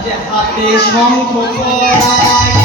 আজ হাতে শঙ্খ পরায়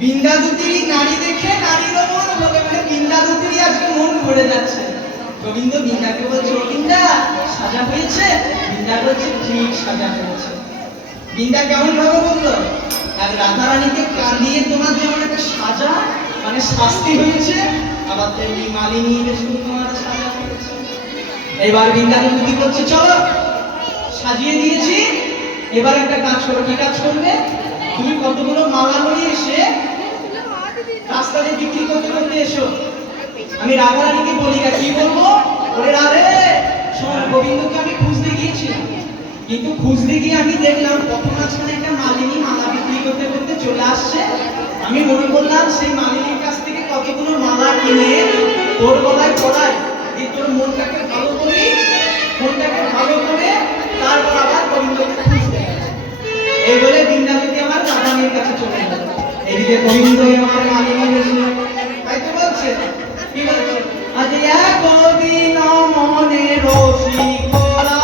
বিন্দাদুতির নারী দেখে নারীরও মন হলে মানে বিন্দাদুতির আজকে মন ভরে যাচ্ছে। গোবিন্দ বিন্দাকে বলছে, ও বিন্দা সাজা হয়েছে? বিন্দা বলছে, ঠিক সাজা হয়েছে। বিন্দা কেমন ভাবে বললো, আর রাধারানীকে কাঁদিয়ে তোমার যেমন একটা সাজা মানে শাস্তি হয়েছে, আবার তেমনি মালিনী বেশ তোমার সাজা হয়েছে। এবার বিন্দাদুতি বলছে, চলো সাজিয়ে দিয়েছি, এবার একটা কাজ করো। কি কাজ করবে? তুমি কতগুলো মালা নিয়ে এসে রাস্তাতে বিক্রি করতে করতে এসো। আমি রাধারানীকে বলি, কি বলবো? ওরে রাধে শোন, গোবিন্দকে আমি খুঁজতে গিয়েছিলাম, কিন্তু খুঁজতে গিয়ে আমি দেখলাম প্রথম মাঝখানে একটা মালিনী মালা বিক্রি করতে করতে চলে আসছে। আমি মনে করলাম সেই মালিনীর কাছ থেকে কতগুলো মালা কিনে তোর গলায় পড়াই, দিয়ে তোর মনটাকে ভালো করি, মনটাকে ভালো করে তারপর আবার গোবিন্দকে খুঁজতে। এই বলে বিন্দাবতী আমার রাধারানীর কাছে চলে গেল। এদিকে গোবিন্দ আমার মালিনী এসে তাই তো বলছে, কি বলছে? আজ একদিন মনে রসিকতা,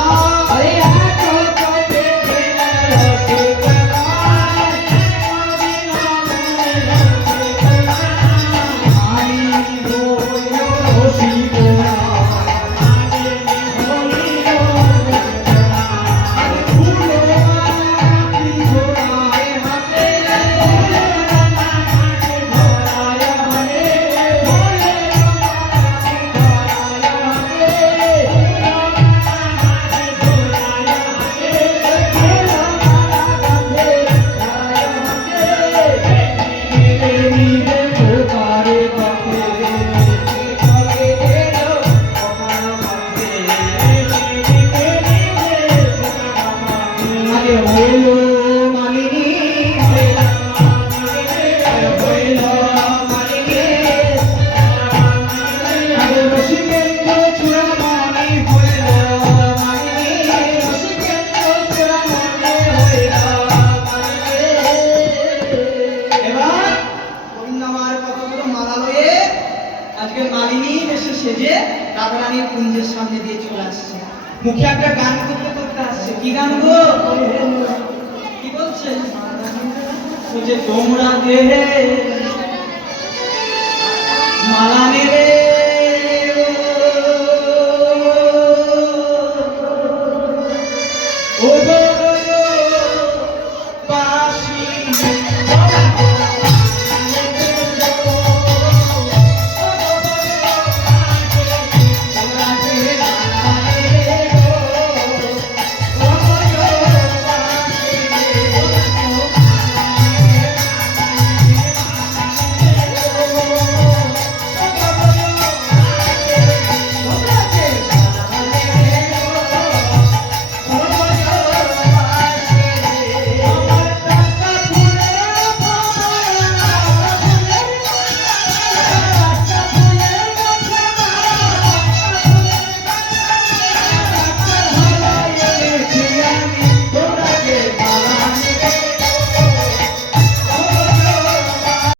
সেজে রাধারানীর কুঞ্জের সামনে দিয়ে চলে আসছে। মুখে একটা গান করতে করতে আসছে। কি গান গো? কি বলছে? তোমরা দেহে